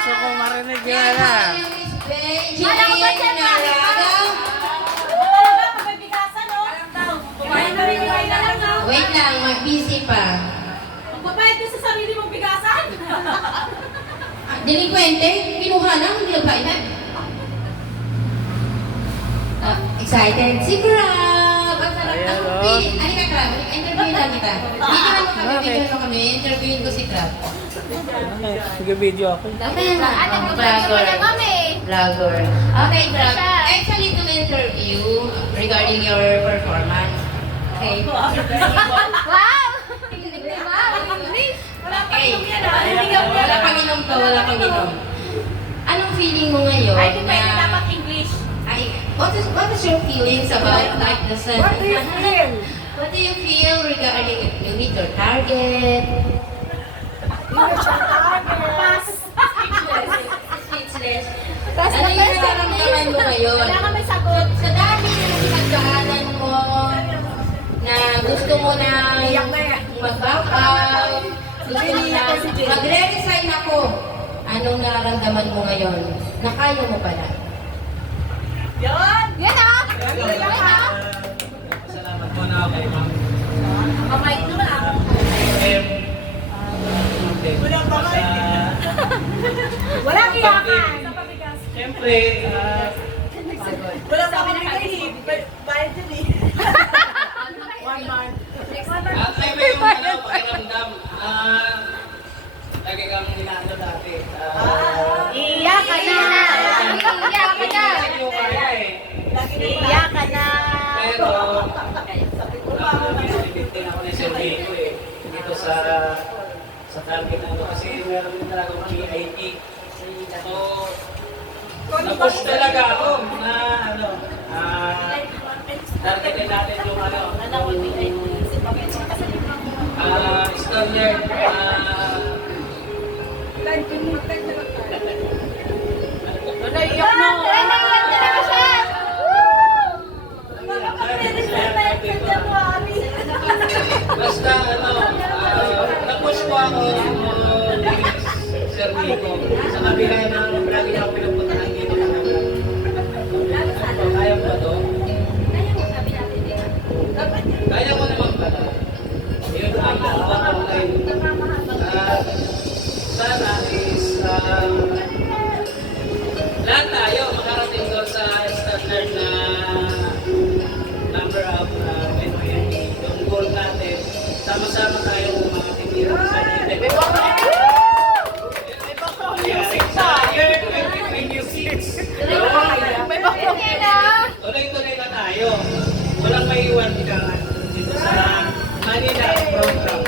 Gusto ko marinig yun na. Wala ko ba dyan, Wait lang, mag-busy pa. Magbabayad ka sa sarili mong bigasan. Delinquente? Kinuha lang, hindi na bayad. Excited? Si Crab! Ang sarap Ayan, ng oh. feeling. Halika, Crab. Interviewin lang kita. Video mo kami. Interviewin ko si Crab. Sige, video ako. Kaya nga, vlogger. Vlogger. Okay, Crab. Actually, to interview regarding your performance. Okay. Wow! Okay. Wala pang inom to, wala pang inom. Anong feeling mo ngayon? Ay, di pwede dapat English. What is your feelings about like the sun? What do you feel? What do you feel regarding you meet your target? Pass. Speechless. Ano yung nararamdaman mo ngayon? Wala ka may sagot. Sa dami ng pinagdaanan mo na gusto mo na mag-back out, gusto mo na magre-resign ako. Anong nararamdaman mo ngayon? Na kaya mo pala? Yan! Yan ah! Salamat po na kay Ma'am. Kamay ko na. Walang bakay. Walang iyakan. Siyempre, Wala sa akin na kayo. Bayad yun eh. 1 month. ay may yung pakiramdam. Lagi kang inaano dati. Iyak ka na! Iyak ka na! Medyo kaya eh. Iyak ka na! Pero, nakakabigtin ako ng survey ko eh. Dito sa target ano. Kasi meron din talaga ng PIP. So, na-push talaga ako na ano, targetin natin yung ano, standard, Naiyak na! Naiyak talaga siya! basta ano, na-push ko ako survey ko. Sa kabila ng lagi ako pinupuntahan dito na kaya mo ba to? Kaya ko naman pala. Yun ang nakabang ko ngayon. Sana is lahat tayo makarating doon sa standard na number of NONP. Yung goal natin, sama-sama tayo mga tinilang sa year 2026. Tuloy-tuloy na tayo. Walang maiwan ka dito sa Manila program.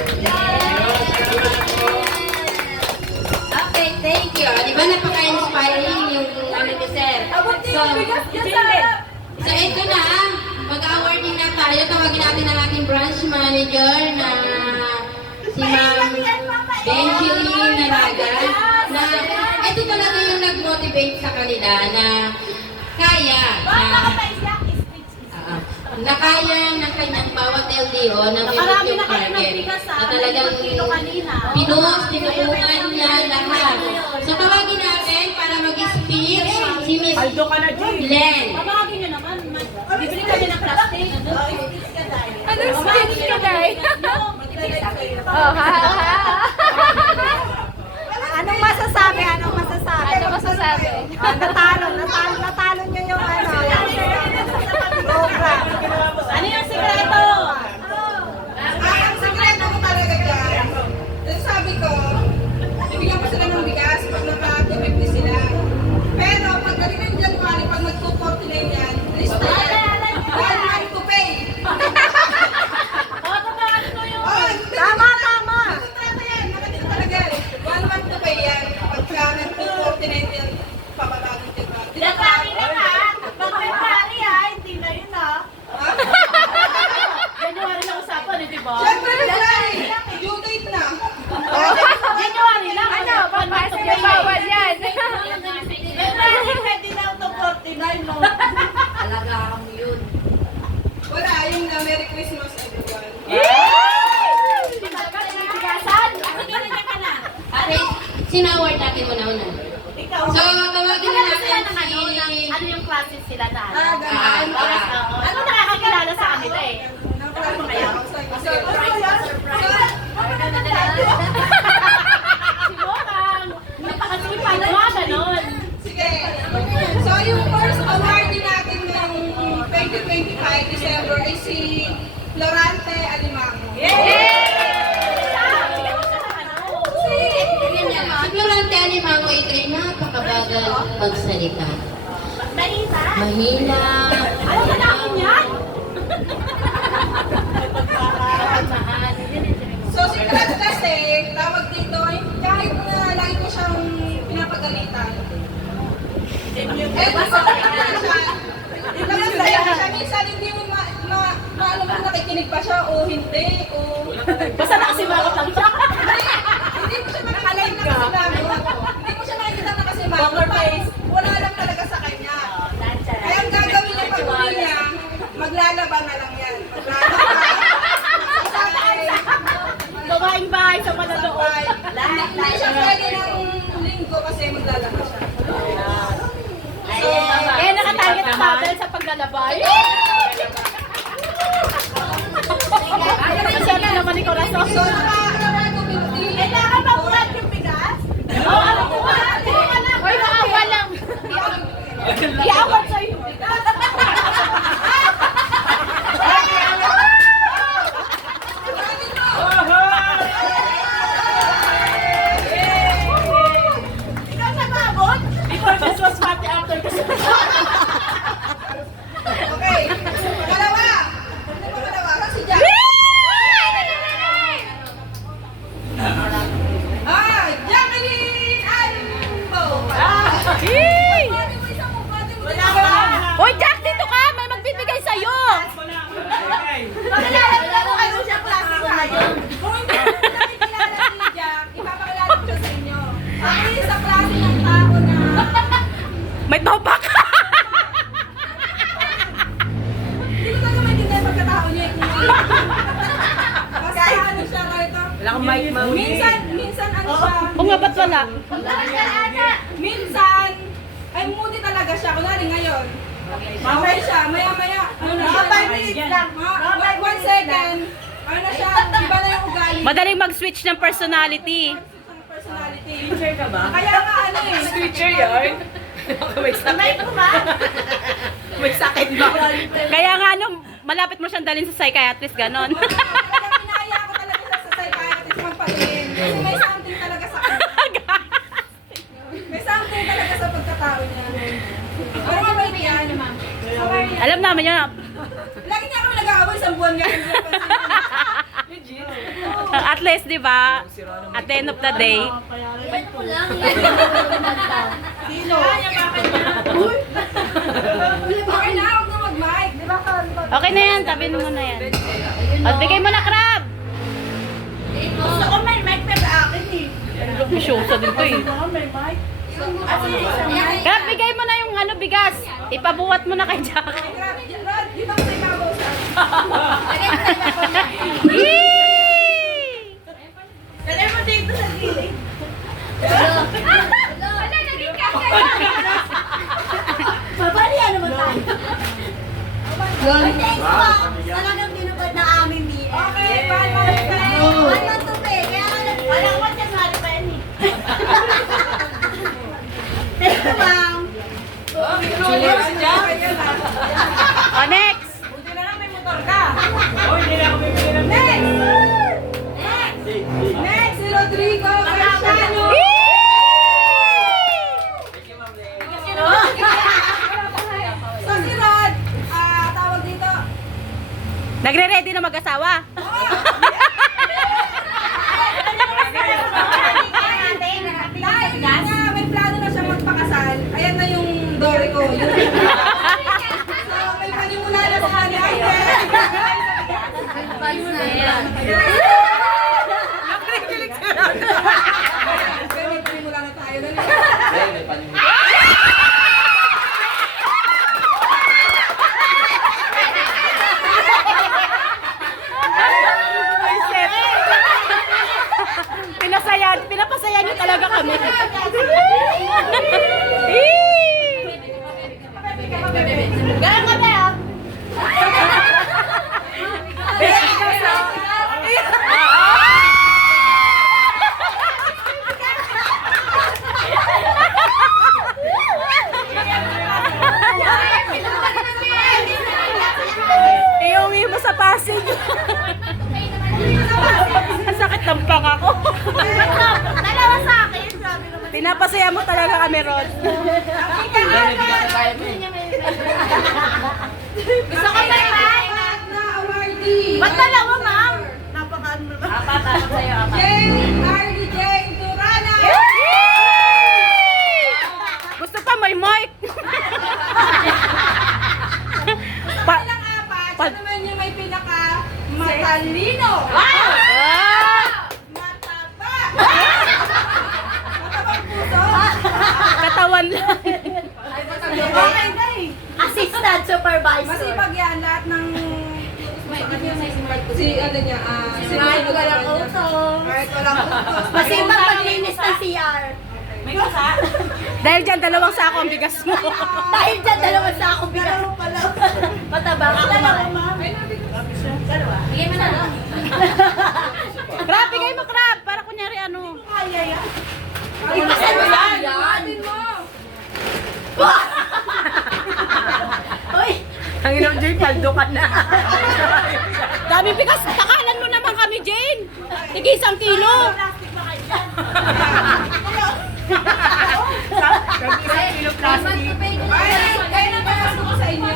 Okay, thank you. Di ba napaka-inspiring yung ano ko, sir? So ito na, mag-awarding na tayo. Tawagin natin ang ating branch manager na si Ma'am Benjamin Naraga. Na ito talaga yung nag-motivate sa kanila na kaya na kaya ng kanyang bawat LDO na may yung target na talagang pinost, tinulungan niya lahat. So tawagin natin para mag-speech si Miss Len. Pabagin nyo naman. Bibili kami ng plastic. Anong speech ka, Day? Oh, ha? Anong masasabi? Anong masasabi? Ano masasabi? Natalo niyo yung ano. Program. Ano yung sikreto? Ang sekreto ko talaga dyan. Sabi ko, bibigyan ko sila ng bigas pag naka-250 sila. Pero pag galing ng January, pag nag-249 yan, lista yan. 1 month to pay. Tama, tama. Kontrata yan. Nakadito talaga. 1 month to pay yan. Pagka nag-249 yan, papabagin ka ba? January na nga. Mag-February hindi na yun January na usapan di ba? Siyempre, February. Due date na. January lang. Ano? Papasok yung bawal yan. February pwede na ito 49 no? Alagaan mo yun. Wala, yung Merry Christmas everyone. Okay, sino-award natin mo na una? Ikaw. So, tawagin na Kilala sila natin ng ano, ng si... ano yung classes sila na ano. ganun. Ano nakakakilala sa kanila eh. Ano kaya? Sigurang, napakasipag mo, ganon. Sige. So, yung first awardee natin ng 2025 December ay si Florante Alimango. Si Florante Alimango ito ay napakabagal magsalita. Dalita. Mahina. Ano na namin yan? So, si Fred kasi, tawag dito, ay kahit na lagi ko siyang pinapagalitan. Basta masaya siya. Minsan hindi mo maalam kung nakikinig pa siya o hindi. O... Basta nakasimangot lang siya. Hindi mo siya makikita na kasimangot. Hindi mo siya makikita na kasimangot. Poker face. Wala lang talaga sa kanya. Kaya ang gagawin niya pag uwi niya, maglalaban na lang yan. Maglalaban. Gawaing bahay sa mananood. Hindi siya pwede ng linggo kasi maglalaba siya. Kaya nakatarget sa atin sa paglalabay. Masyado naman ni Corazon. So, nakakabili. Kailangan ba buwan yung bigas? Oo, ano buwan? Hoy, maawa lang. Iawat sa'yo yung bigas. Ikaw sa babot? Before this was party after this. Okay. Pangalawa. Ano ba pangalawa? Si Jack. Jacqueline Albo. Pwede mo isang pwede mo isang. Hoy, Jack, dito ka! May magbibigay sa'yo! Pakilala mo lang kung ano siya klase tayo. Kung hindi mo nakikilala si Jack, ipapakilala ko siya sa inyo. Ako yung sa klase ng tao na May topak! hindi ko talaga maintindihan pagkatao niya. Basta ano siya rito. Wala kang mic, mami. Minsan ano siya. O nga, ba't wala? Minsan, ay moody talaga siya. Kunwari ngayon. Okay siya, maya-maya. Ano na siya? 5 minutes lang. 1 second. Ano na siya? Iba na yung ugali. Madaling mag-switch ng personality. Personality. Teacher ka ba? Kaya nga ano eh. Teacher yun? May sakit. May sakit ba? Kaya nga, ano, malapit mo siyang dalhin sa psychiatrist, ganon. Talagang pinaya ko talaga siya sa psychiatrist magpatingin. Kasi may something talaga sa kanya. May something talaga sa pagkatao niya. Ano nga ba yan? Alam namin yun. Lagi niya kami nag-aaway sa buwan ngayon. At least, di ba, at the end of the day, Sino? Okay na, huwag na mag-mic. Di ba okay na yan, tabihin mo na yan. At bigay mo na, Crab! gusto ko may mic pero akin eh. Masyosa din to eh. Crab, bigay mo na yung ano, bigas. Ipabuwat mo na kay Jack. Rod, di ba kasi mabaw sa Yee! Dali mo dito sa gilid. Wala, naging Babalian naman tayo. Thanks po. Talagang tinupad na amin ni. Okay, one month to pay. Kaya walang month yan, mali pa yan eh. Thank you, ma'am. O, next! Buti na lang may motor ka. Next! Next, si Rodrigo Garciano. So si Rod, tawag dito. Nagre-ready na mag-asawa? Dahil na may plano na siya magpakasal, ayan na yung dore ko. So may panimula na sa kanya. May panimula na tayo. Pinapasaya niyo talaga kami. sampang ako. Dalawa sa akin. Grabe naman. Pinapasaya mo talaga kami, Rod. Gusto ko may mic. Na awardee. Ba't dalawa, ma'am? Napakaano naman. Apat sa'yo, apat. Jane Harley Jane Durana. Gusto pa may mic. Ilang apat, siya naman yung may pinaka matalino. Mataba. Matabang puso. Katawan lang. Okay, day. Assistant supervisor. Masipag yan, lahat ng si ano niya, si Kahit walang uso. Kahit walang utos. Masipag maglinis ng CR. Dahil dyan, dalawang sako ang bigas mo. Dahil dyan, dalawa sa akong bigas. Matabang ako, ma'am. Bigay mo na lang. Crab, bigay mo crab. Para kunyari ano. Ipasan mo yan. Atin mo. Uy, Ang inom, Jane, paldo ka na. Daming bigas. Takalan mo naman kami, Jane. Tig 1 kilo. Ay, kayo na ba ko sa inyo?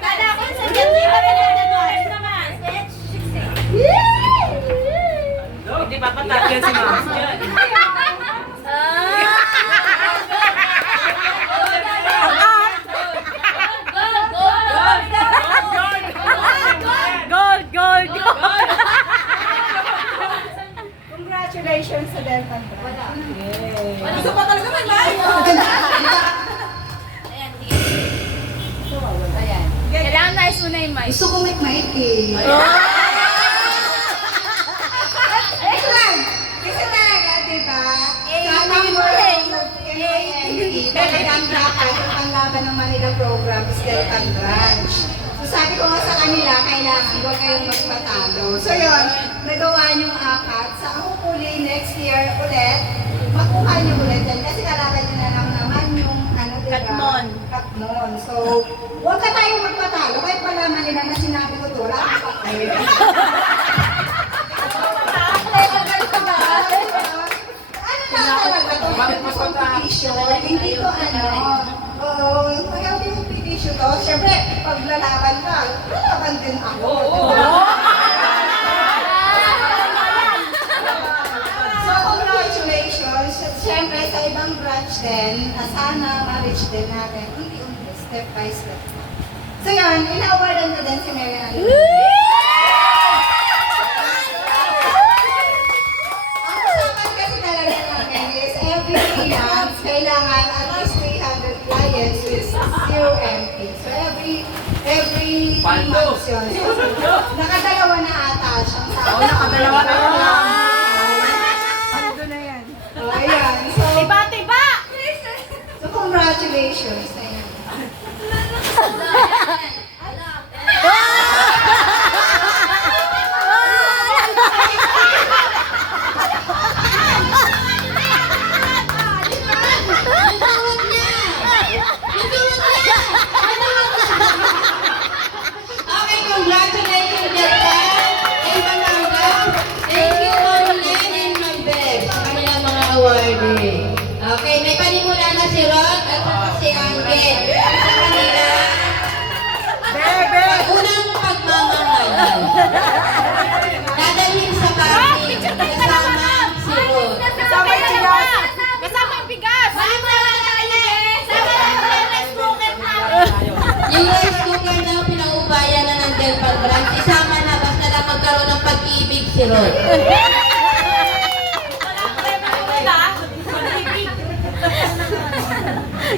Kala ko sa dyan, di ba pinagdadaan? Hindi pa patagyan si Mama. Gold, gold, gold. Congratulations sa Delta Brand. Gusto pa talaga may mic? Kailangan nice mo na yung mic. Gusto ko may mic eh. Kasi talaga, di ba? Sana mo talagang dapat ang panglaban ng Manila program is Delta Branch. So sabi ko nga sa kanila, kailangan huwag kayong magpatalo. So yun, nagawa niyong apat. Sa hopefully next year ulit, makuha niyo ulit yan. Kasi kalaban niyo na lang naman yung ano, di ba? Katmon. Katmon. So, huwag ka tayong magpatalo. Kahit malaman nila na sinabi ko to, wala akong patay. Ano na talaga to? Competition. Hindi to ano. Kaya yung competition to, syempre, pag lalaban ka, lalaban din ako. So, congratulations. Syempre, sa ibang branch din, sana ma-reach din natin. Unti-unti, step by step. So yun, ina-awardan ko din si Mary Ann. Ang usapan kasi talaga namin is every month, kailangan at least 300 clients with 0 MP. So every month yun. So, nakadalawa na ata siya. nakadalawa na lang. Paldo na yan. O, ayan. So, Tiba-tiba! so congratulations sa inyo. Okay, congratulations, Delta. And Pampanga. Thank you, Marlene and Mabel, sa kanilang mga awardee. Okay, may panimula na si Rod at saka si Angel. Sa kanila, unang pagmamahalan. Dadalhin sa party, kasama si Rod. Kasama yung bigas! Kasama yung bigas! Yung rice cooker daw pinaubayan na ng Delta Branch. Isama na basta lang magkaroon ng pag-ibig si Rod.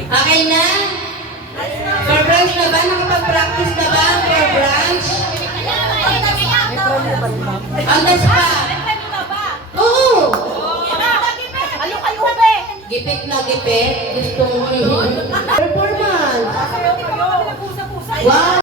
Okay na? Per branch na ba? Nakapag-practice na ba ang per branch? Ang das pa? Oo! Gipit na gipit. Gustong performance. Wow!